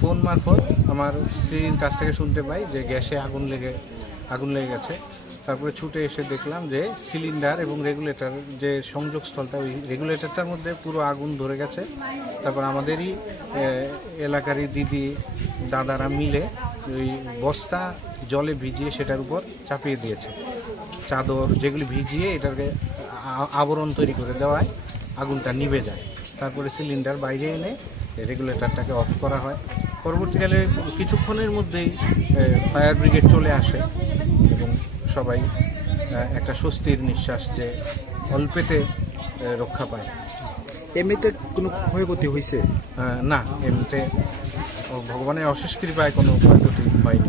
Phone মারফত আমার স্ত্রীর কাছ থেকে শুনতে পাই যে গ্যাসে আগুন লেগে গেছে। তারপরে ছুটে এসে দেখলাম যে সিলিন্ডার এবং রেগুলেটর যে সংযোগস্থলটা, ওই রেগুলেটরটার মধ্যে পুরো আগুন ধরে গেছে। তারপর আমাদেরই এলাকারই দিদি দাদারা মিলে ওই বস্তা জলে ভিজিয়ে সেটার উপর চাপিয়ে দিয়েছে, চাদর যেগুলি ভিজিয়ে এটাকে আবরণ তৈরি করে দেওয়ায় আগুনটা নিভে যায়। তারপরে সিলিন্ডার বাইরে এনে রেগুলেটরটাকে অফ করা হয়। পরবর্তীকালে কিছুক্ষণের মধ্যেই ফায়ার ব্রিগেড চলে আসে এবং সবাই একটা স্বস্তির নিঃশ্বাস যে অল্পেতে রক্ষা পায়। এমনিতে কোনো ক্ষয়ক্ষতি হয়েছে না, এমনিতে ভগবানের অশেষ কৃপায় কোনো ক্ষয়ক্ষতি হয়নি।